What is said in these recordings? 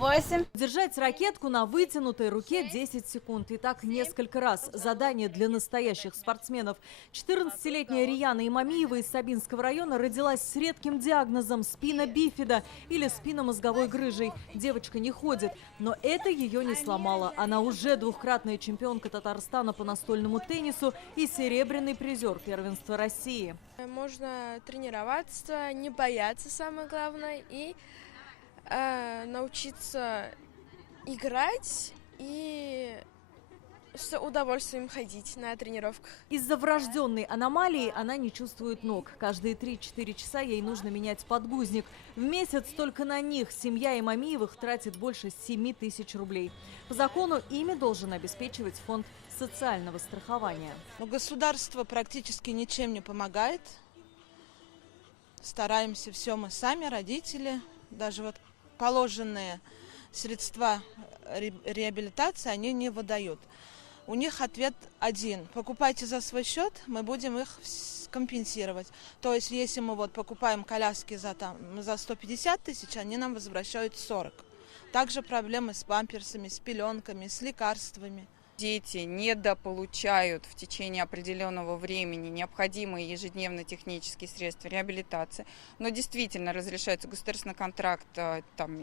8. Держать ракетку на вытянутой руке 10 секунд. И так несколько раз. Задание для настоящих спортсменов. 14-летняя Рияна Имамиева из Сабинского района родилась с редким диагнозом спина бифида или спинномозговой грыжей. Девочка не ходит, но это ее не сломало. Она уже двукратная чемпионка Татарстана по настольному теннису и серебряный призер первенства России. Можно тренироваться, не бояться, самое главное, и научиться играть и с удовольствием ходить на тренировках. Из-за врожденной аномалии она не чувствует ног. Каждые 3-4 часа ей нужно менять подгузник. В месяц только на них семья Имамиевых тратит больше 7 тысяч рублей. По закону ими должен обеспечивать фонд социального страхования. Но государство практически ничем не помогает. Стараемся все мы сами, родители. Даже вот положенные средства реабилитации они не выдают. У них ответ один. Покупайте за свой счет, мы будем их компенсировать. То есть, если мы вот покупаем коляски за 150 тысяч, они нам возвращают 40. Также проблемы с памперсами, с пеленками, с лекарствами. Дети недополучают в течение определенного времени необходимые ежедневно технические средства реабилитации, но действительно разрешается государственный контракт,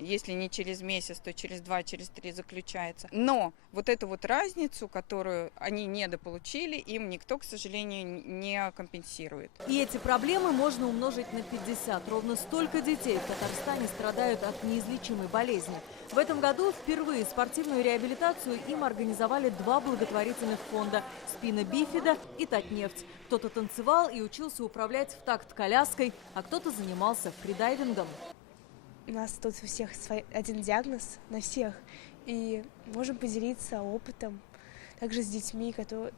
если не через месяц, то через 2, через 3 заключается. Но вот эту вот разницу, которую они недополучили, им никто, к сожалению, не компенсирует. И эти проблемы можно умножить на 50. Ровно столько детей в Татарстане страдают от неизлечимой болезни. В этом году впервые спортивную реабилитацию им организовали 2 благотворительных фонда «Спина бифида» и «Татнефть». Кто-то танцевал и учился управлять в такт коляской, а кто-то занимался фридайвингом. У нас тут у всех один диагноз на всех, и можем поделиться опытом. Также с детьми, которые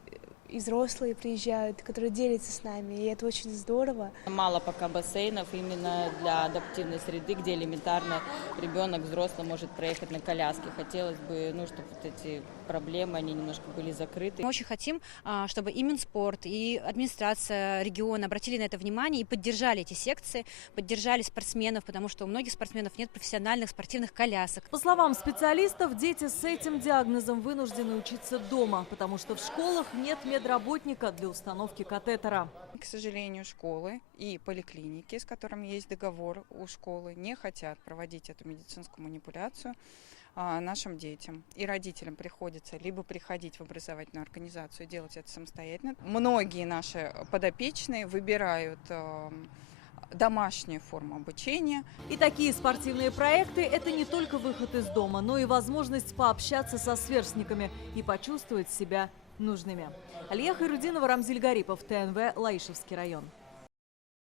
и взрослые приезжают, которые делятся с нами, и это очень здорово. Мало пока бассейнов именно для адаптивной среды, где элементарно ребенок, взрослый может проехать на коляске. Хотелось бы, чтобы вот эти проблемы, они немножко были закрыты. Мы очень хотим, чтобы и Минспорт, и администрация региона обратили на это внимание и поддержали эти секции, поддержали спортсменов, потому что у многих спортсменов нет профессиональных спортивных колясок. По словам специалистов, дети с этим диагнозом вынуждены учиться дома, потому что в школах нет медработника для установки катетера. К сожалению, школы и поликлиники, с которыми есть договор у школы, не хотят проводить эту медицинскую манипуляцию нашим детям. И родителям приходится либо приходить в образовательную организацию и делать это самостоятельно. Многие наши подопечные выбирают домашнюю форму обучения. И такие спортивные проекты – это не только выход из дома, но и возможность пообщаться со сверстниками и почувствовать себя нужными. Алия Хайрудинова, Рамзиль Гарипов, ТНВ, Лаишевский район.